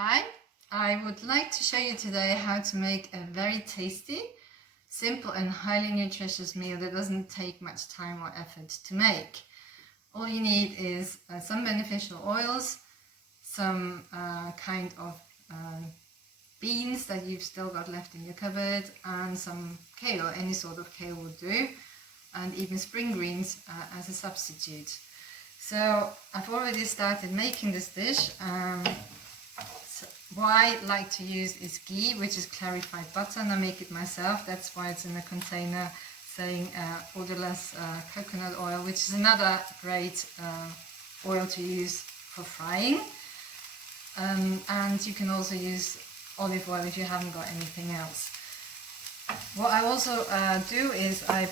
Hi, I would like to show you today how to make a very tasty, simple and highly nutritious meal that doesn't take much time or effort to make. All you need is some beneficial oils, some kind of beans that you've still got left in your cupboard, and some kale. Any sort of kale would do, and even spring greens as a substitute. So I've already started making this dish. What I like to use is ghee, which is clarified butter, and I make it myself. That's why it's in a container saying odorless coconut oil, which is another great oil to use for frying. And you can also use olive oil if you haven't got anything else. What I also do is I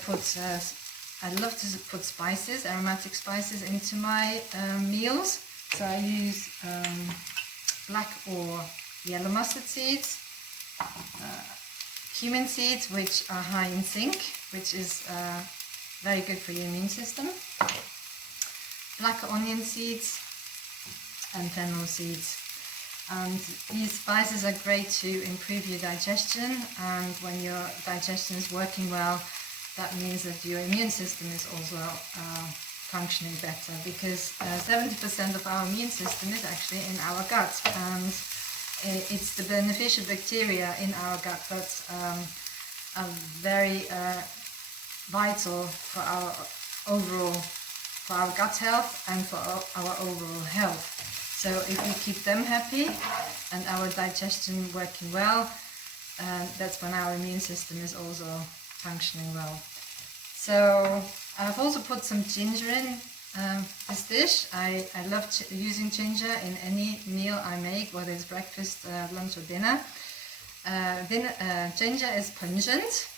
love to put spices, aromatic spices into my meals. So I use black or yellow mustard seeds, cumin seeds, which are high in zinc, which is very good for your immune system, black onion seeds and fennel seeds. And these spices are great to improve your digestion, and when your digestion is working well, that means that your immune system is also functioning better, because 70% of our immune system is actually in our gut, and it's the beneficial bacteria in our gut that are very vital for our gut health and for our overall health. So if we keep them happy and our digestion working well, that's when our immune system is also functioning well. So I've also put some ginger in this dish. I love using ginger in any meal I make, whether it's breakfast, lunch or dinner. Ginger is pungent,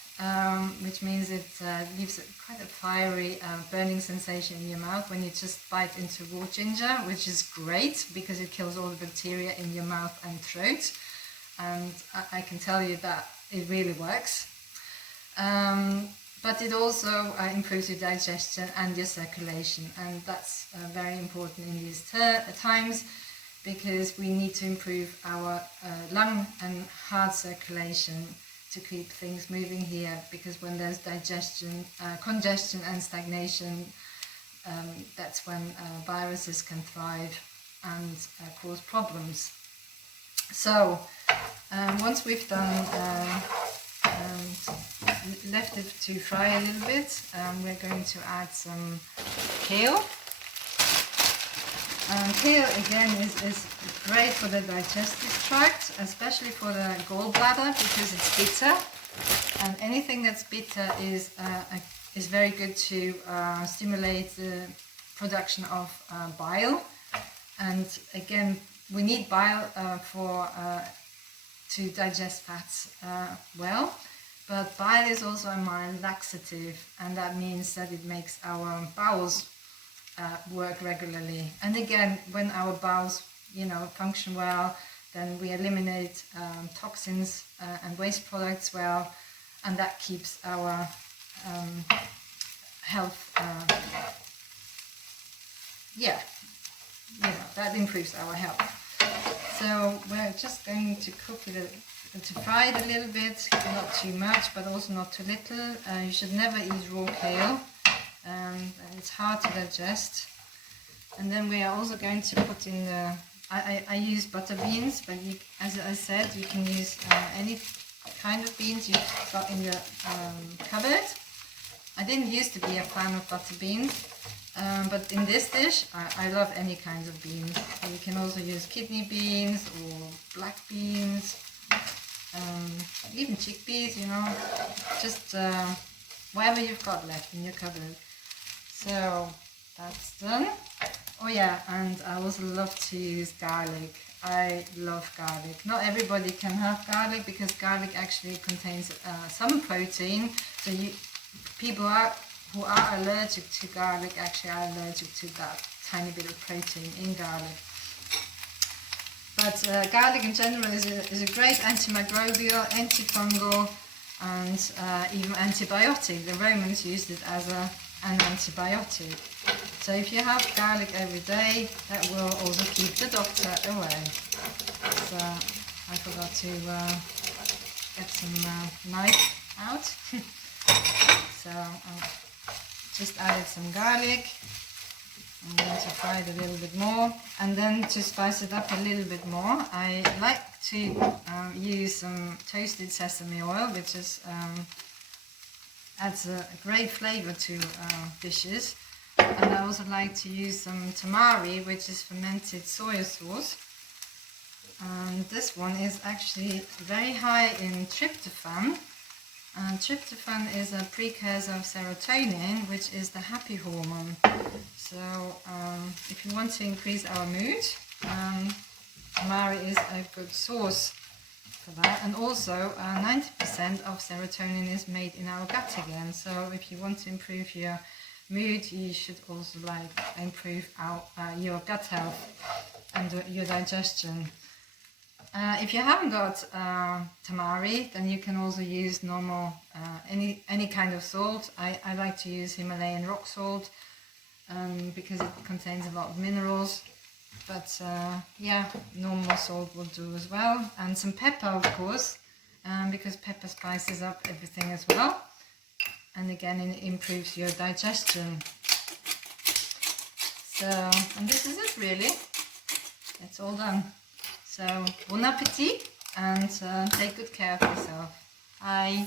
which means it leaves quite a fiery burning sensation in your mouth when you just bite into raw ginger, which is great because it kills all the bacteria in your mouth and throat. And I can tell you that it really works. But it also improves your digestion and your circulation, and that's very important in these times, because we need to improve our lung and heart circulation to keep things moving here, because when there's congestion and stagnation, that's when viruses can thrive and cause problems. So once we've done left it to fry a little bit, we're going to add some kale. Kale again is great for the digestive tract, especially for the gallbladder, because it's bitter, and anything that's bitter is very good to stimulate the production of bile. And again, we need bile to digest fats well. But bile is also a mild laxative, and that means that it makes our bowels work regularly. And again, when our bowels, function well, then we eliminate toxins and waste products well, and that keeps our health. That improves our health. So we're just going to cook it, to fry it a little bit, not too much, but also not too little. You should never eat raw kale, it's hard to digest. And then we are also going to put in I use butter beans, but as I said, you can use any kind of beans you've got in your cupboard. I didn't used to be a fan of butter beans, but in this dish I love any kinds of beans. So you can also use kidney beans or black beans, even chickpeas, just whatever you've got left in your cupboard. So that's done. Oh yeah, and I also love to use garlic. I love garlic. Not everybody can have garlic, because garlic actually contains some protein. So people who are allergic to garlic actually are allergic to that tiny bit of protein in garlic. But garlic in general is a great antimicrobial, antifungal, and even antibiotic. The Romans used it as an antibiotic. So if you have garlic every day, that will also keep the doctor away. So forgot to get some knife out. So I just added some garlic. I'm going to fry it a little bit more, and then to spice it up a little bit more, I like to use some toasted sesame oil, which is adds a great flavor to dishes. And I also like to use some tamari, which is fermented soy sauce. And this one is actually very high in tryptophan. And tryptophan is a precursor of serotonin, which is the happy hormone. So if you want to increase our mood, tamari is a good source for that. And also 90% of serotonin is made in our gut again. So if you want to improve your mood, you should also improve your gut health and your digestion. If you haven't got tamari, then you can also use normal any kind of salt. I like to use Himalayan rock salt because it contains a lot of minerals. But yeah, normal salt will do as well, and some pepper, of course, because pepper spices up everything as well. And again, it improves your digestion. So, and this is it really. It's all done. So, bon appetit, and take good care of yourself. Bye.